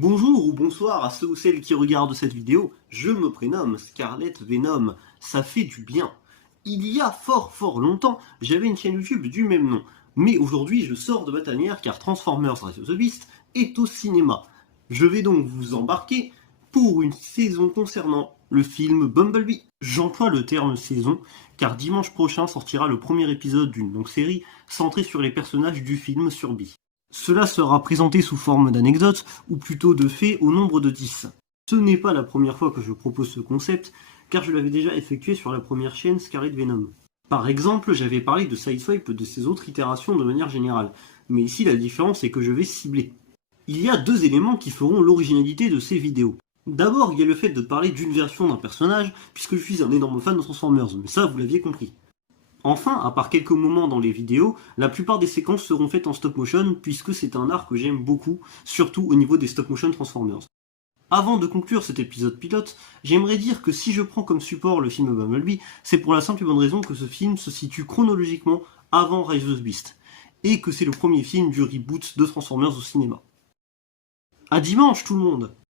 Bonjour ou bonsoir à ceux ou celles qui regardent cette vidéo, je me prénomme Scarlett Venom, ça fait du bien. Il y a fort longtemps, j'avais une chaîne YouTube du même nom, mais aujourd'hui je sors de ma tanière car Transformers Rise of the Beast est au cinéma. Je vais donc vous embarquer pour une saison concernant le film Bumblebee. J'emploie le terme saison car dimanche prochain sortira le premier épisode d'une longue série centrée sur les personnages du film sur Bee. Cela sera présenté sous forme d'anecdotes, ou plutôt de faits au nombre de 10. Ce n'est pas la première fois que je propose ce concept, car je l'avais déjà effectué sur la première chaîne Scarlett Venom. Par exemple, j'avais parlé de Sideswipe de ses autres itérations de manière générale, mais ici la différence est que je vais cibler. Il y a deux éléments qui feront l'originalité de ces vidéos. D'abord, il y a le fait de parler d'une version d'un personnage, puisque je suis un énorme fan de Transformers, mais ça vous l'aviez compris. Enfin, à part quelques moments dans les vidéos, la plupart des séquences seront faites en stop motion puisque c'est un art que j'aime beaucoup, surtout au niveau des stop motion Transformers. Avant de conclure cet épisode pilote, j'aimerais dire que si je prends comme support le film Bumblebee, c'est pour la simple et bonne raison que ce film se situe chronologiquement avant Rise of the Beast, et que c'est le premier film du reboot de Transformers au cinéma. À dimanche tout le monde!